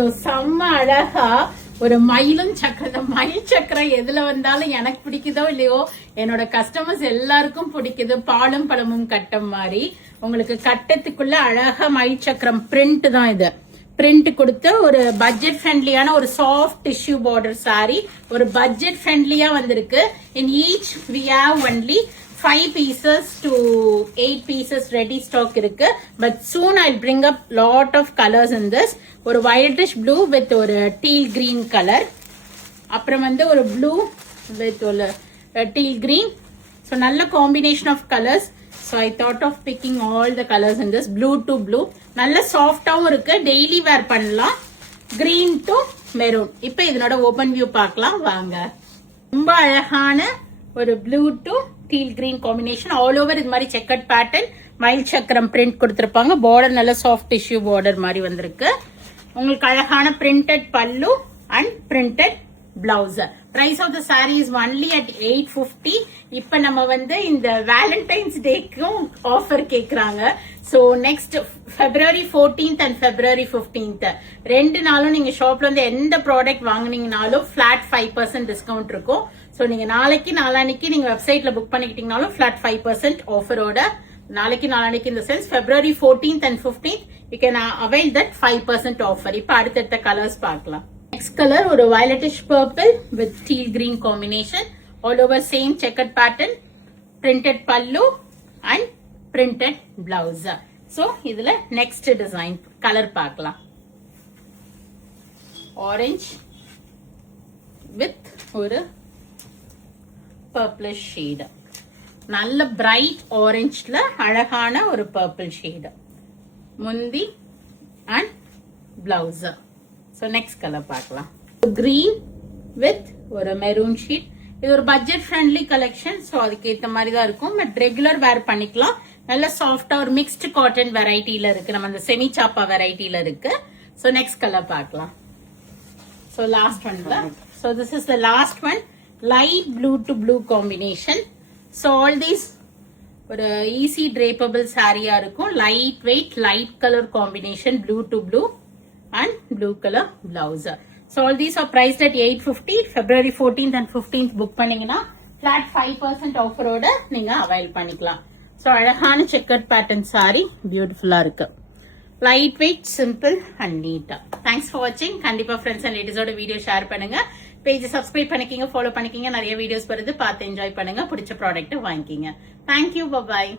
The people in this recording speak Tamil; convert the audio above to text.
சோ செம்ம அழகா ஒரு மயிலும் சக்கரம், மயில் சக்கரம் எதுல வந்தாலும் எனக்கு பிடிக்குதோ இல்லையோ என்னோட கஸ்டமர்ஸ் எல்லாருக்கும் பிடிக்குது. பாலும் பழமும் கட்டம் மாதிரி உங்களுக்கு கட்டத்துக்குள்ள அழகா மயில் சக்கரம் பிரிண்ட் தான் இது. பிரிண்ட் கொடுத்த ஒரு பட்ஜெட் ஃப்ரெண்ட்லியான ஒரு சாஃப்ட் டிஷ்யூ பார்டர் சாரி, ஒரு பட்ஜெட் ஃப்ரெண்ட்லியா வந்திருக்கு. In each we have only 5 pieces to 8 pieces ready stock இருக்கு. But soon I'll bring up lot of colors in this. ஒரு whitish blue with ஒரு teal green color. அப்புறம் வந்து ஒரு blue with ஒரு teal green. So நல்ல combination of colors. So I thought of picking all the colors in this. Blue to blue. நல்ல soft-ஆவும் இருக்கு. Daily wear பண்ணலாம். Green to maroon. இப்போ இதனோட open view பார்க்கலாம் வாங்க. ரொம்ப அழகான ஒரு blue to teal green combination. All over இது மாதிரி checkered pattern. மயில் சக்கரம் print கொடுத்திருப்பாங்க. border நல்ல soft tissue border மாதிரி வந்திருக்கு. உங்களுக்கு அழகான printed பல்லு and printed blouse. Price of the saree is only at 850. இப்ப நம்ம வந்து இந்த Valentine's Dayக்கும் ஆஃபர் கேக்குறாங்க. So next February 14th and February 15th ரெண்டு நாளும் நீங்க ஷாப்ல வந்து எந்த ப்ராடக்ட் வாங்குனீங்கனாலும் flat 5% டிஸ்கவுண்ட் இருக்கும். So நீங்க நாளைக்கு நாளானிக்கு நீங்க வெப்சைட்ல புக் பண்ணிக்கிட்டீங்கனாலும் flat 5% ஆஃபரோட நாளைக்கு நாளானிக்கு இந்த sense February 14th and 15th you can avail that 5% offer. இப்ப அடுத்தடுத்த கலர்ஸ் பார்க்கலாம். Next color ஒரு violetish purple with teal green combination. All over same checkered pattern. Printed pallu and printed blouse. So இதுல next design color பார்க்கலாம். Orange with ஒரு purplish shade. நல்ல bright orangeல அழகான ஒரு purple shade. முந்தி and blouse. So next color பார்க்கலாம். Green with ஒரு maroon sheet. இது ஒரு பட்ஜெட் ஃப்ரெண்ட்லி கலெக்ஷன். ஸோ அதுக்கு ஏற்ற மாதிரி தான் இருக்கும். பட் ரெகுலர் வேர் பண்ணிக்கலாம். நல்ல சாஃப்டா ஒரு மிக்ஸ்டு காட்டன் வெரைட்டில இருக்கு. நம்ம அந்த செமி சாப்பா வெரைட்டில இருக்கு. ஸோ நெக்ஸ்ட் கலர் பார்க்கலாம். ஸோ லாஸ்ட் ஒன்ல so this is the last one. Light blue to blue combination. So all these ஒரு ஈஸி ட்ரேப்பபிள் சாரியா இருக்கும். Light weight light colour combination blue to blue and blue color blouse. So all these are priced at 850. February 14th and 15th book பண்ணீங்கன்னா flat 5% ஆஃபரோட நீங்க அவைல் பண்ணிக்கலாம். So அழகான checkered pattern saree பியூட்டிஃபுல்லா இருக்கு. லைட் வெயிட் சிம்பிள் அண்ட் நீட்டா. தேங்க்ஸ் ஃபார் வாட்சிங். கண்டிப்பா ஃப்ரெண்ட்ஸ் அண்ட் லேடிஸோட வீடியோ ஷேர் பண்ணுங்க. பேஜ் சப்ஸ்கிரைப் பண்ணிக்கிங்க, ஃபாலோ பண்ணிக்கிங்க. நிறைய வீடியோஸ் வருது, பார்த்து என்ஜாய் பண்ணுங்க. பிடிச்ச ப்ராடக்ட் வாங்கிக்கிங்க. தேங்க்யூ, பாய்.